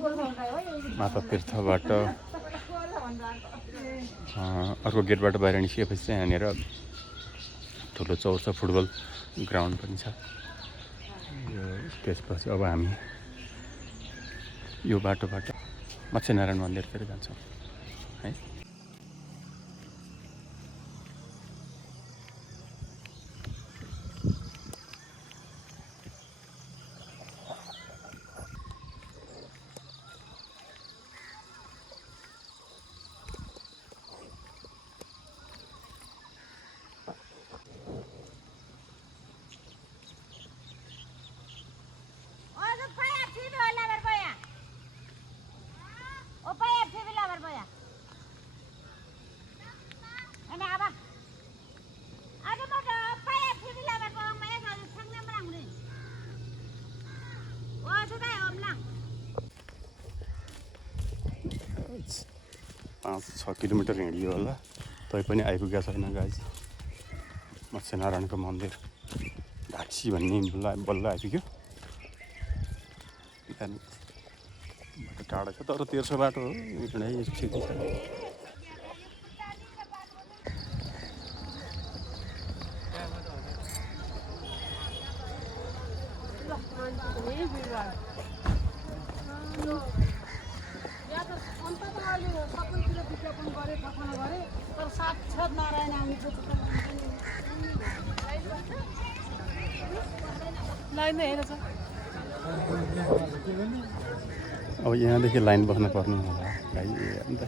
माता तीर्थबाट अर्को गेटबाट बाहिर निस्किएपछि चाहिँ यहाँनिर ठुलो चौर फुटबल ग्राउन्ड पनि छ। यो त्यसपछि अब हामी यो बाटोबाट मत्स्यनारायण मन्दिरतिर जान्छौँ है। पाँच 6 किलोमिटर हिँडियो होला तैपनि आइपुगेको छैन गाइज। मत्स्यनारायणको मन्दिर ढाक्सी भन्ने बल्ल आइपुग्यो। बाटो टाढा छ तर तेर्सो बाटो हो, हिँडाइ ठिकै छ। अब यहाँदेखि लाइन बस्न पर्ने होला गाई अन्त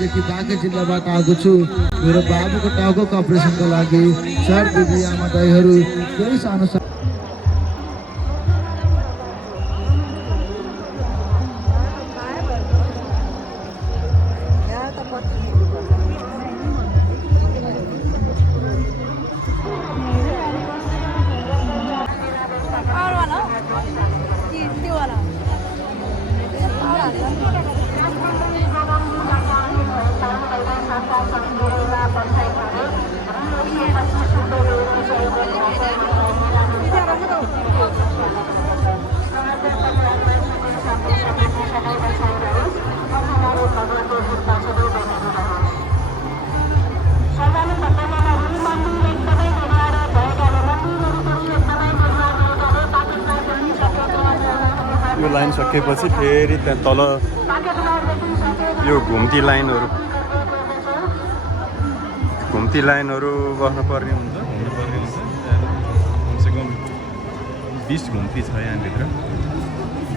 देखि बाँके जिल्लाबाट आएको छु। मेरो बाबुको टाउको अपरेसनको लागि सर दिदी आमा दाइहरू केही सानो यो लाइन सकेपछि फेरि त्यहाँ तल यो घुम्ती लाइनहरू बस्नुपर्ने हुन्छ। कमसेकम 20 घुम्ती छ यहाँभित्र।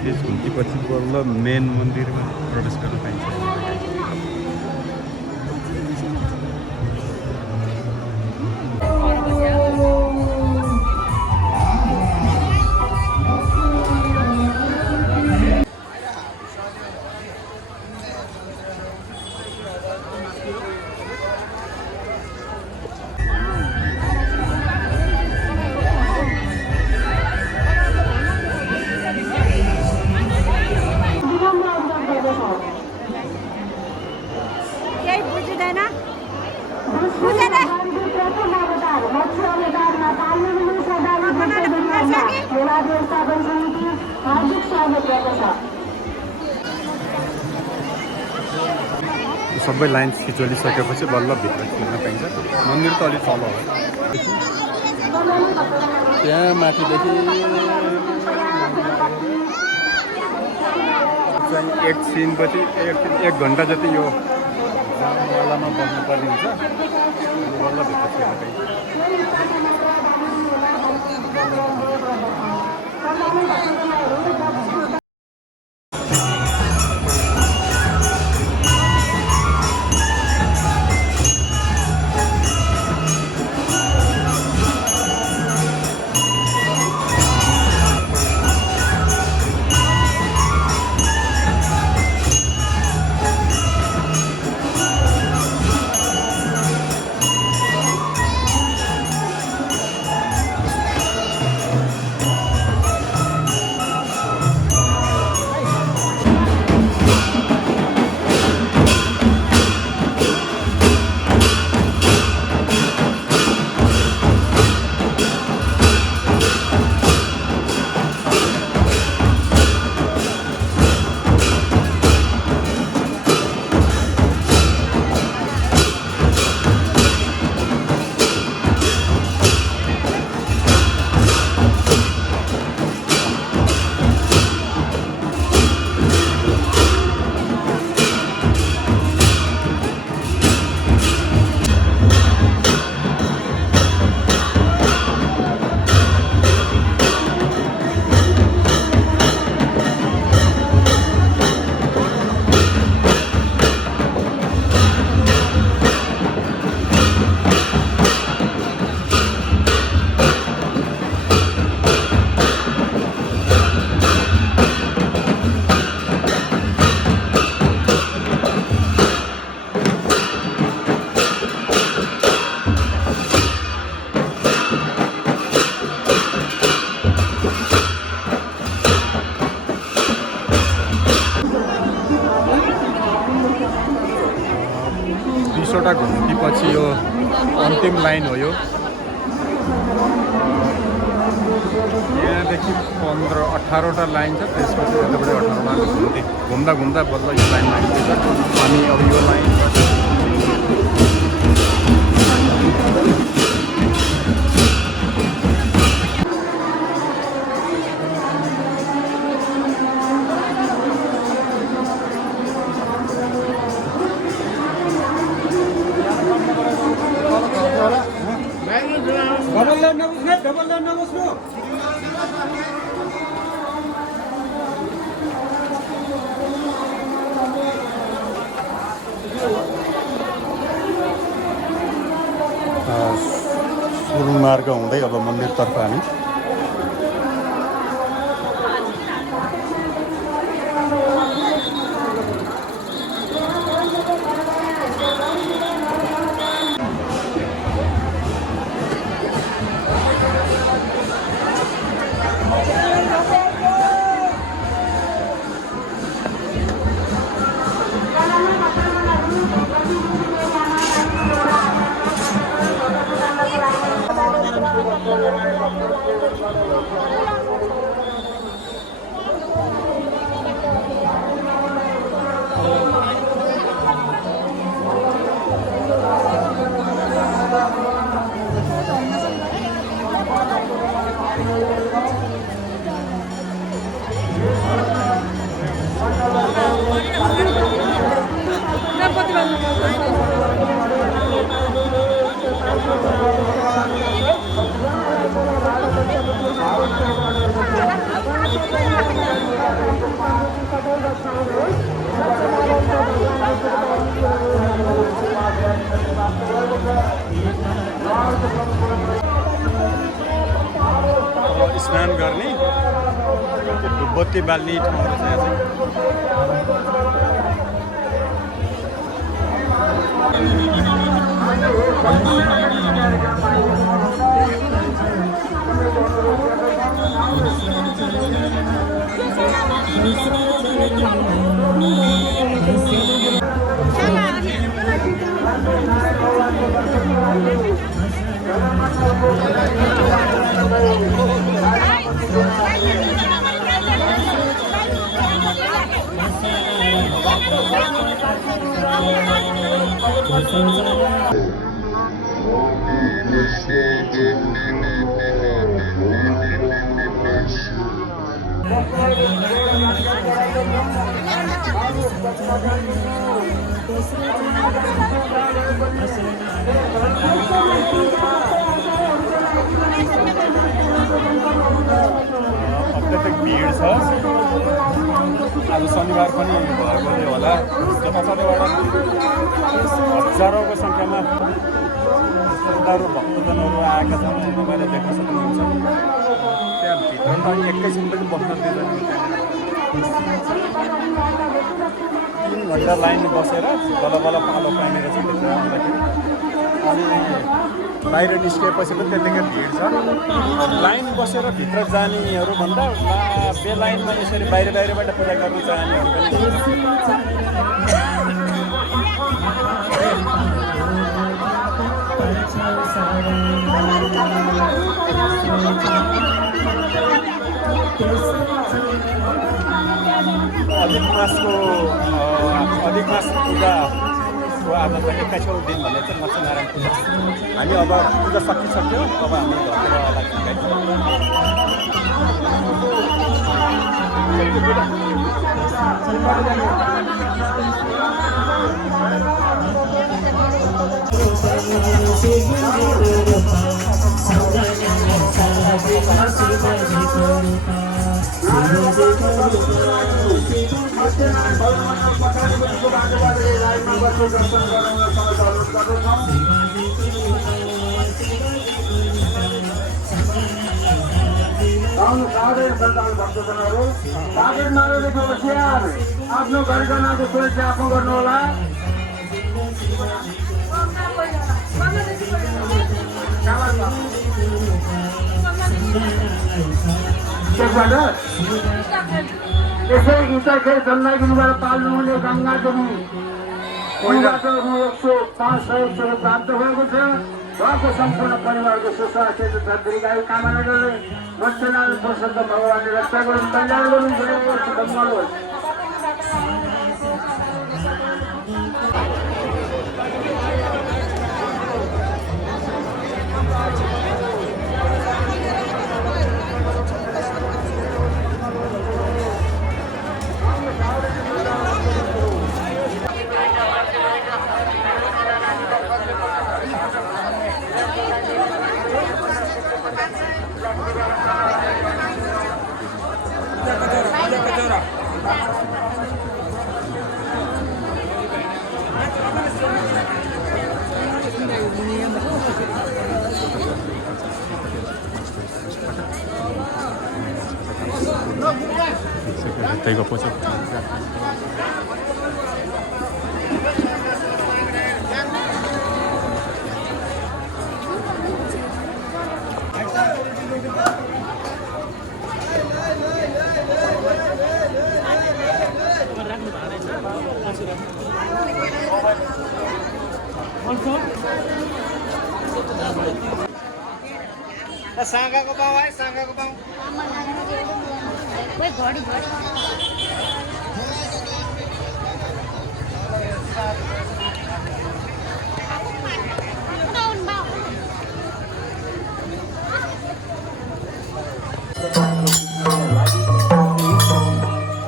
20 घुम्तीपछि बल्ल मेन मन्दिरमा प्रवेश गर्न पाइन्छ। सबै लाइन खिचोलिसकेपछि बल्ल भित्र छिर्न पाइन्छ। मन्दिर त अलिक तल हो, त्यहाँ माथिदेखि चाहिँ एकछिनपछि 1 घन्टा जति यो जामवालामा बस्नुपर्ने हुन्छ। बल्ल भित्र छिर्न पाइन्छ। त्यसपछि यो अन्तिम लाइन हो यो। यहाँदेखि 15-18वटा लाइन छ, त्यसपछि यताबाट 18वटा घुम्दा घुम्दा बल्ल यो लाइनमा आइपुग्छ। अनि अब यो लाइन सुरुङ मार्ग हुँदै अब मन्दिरतर्फ हामी स्नान गर्ने डुब्बत्ती बाल्ने ठाउँ रहेछ यहाँ अत्यधिक भिड छ। आज शनिबार पनि भएकोले होला जताततैबाट हजारौँको सङ्ख्यामा श्रद्धालु भक्तजनहरू आएका छन्। तपाईँले देख्न सक्नुहुन्छ त्यहाँ भित्र त एकैछिन पनि बस्न दिँदैन। 3 घन्टा लाइन बसेर बल्ल बल्ल पालो पाइने रहेछ भित्र आउँदाखेरि। अनि बाहिर निस्किएपछि पनि त्यतिकै भिड छ। लाइन बसेर भित्र जानेहरू भन्दा बे लाइनमा यसरी बाहिर बाहिरबाट पूजा गर्न चाहनेहरू पनि अधिक मास पूजाको आज त 21औं दिन भन्ने चाहिँ लक्ष्मीनारायण पूजा। हामी अब पूजा सकिसक्यो, अब हामी घरतिर आफ्नो गरिकनाको सुरक्षा आफू गर्नुहोला। त्यसै इतकै जन्माइदिनुबाट पाल्नुहुने गङ्गा देवी उहाँबाट रु 105 प्राप्त भएको छ। उहाँको सम्पूर्ण परिवारको सुस्वास्थ्य तथा दीर्घायु कामना गर्दै मत्स्यनारायण प्रसन्न भगवानले रक्षा गरून्, कल्याण गरून्, मङ्गल होस्। त्यहीको पछि सांगाको पाउ है, सांगाको पाउ कोही घडी घडी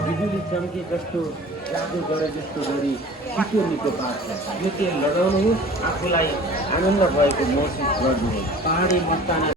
बिजुली चम्के जस्तो जादु गरे जस्तो गरी निको निको पार्छ। यो तेल लगाउनुहोस्, आफूलाई आनन्द भएको महसुस गर्नुहोस्। पहाडी मस्ताना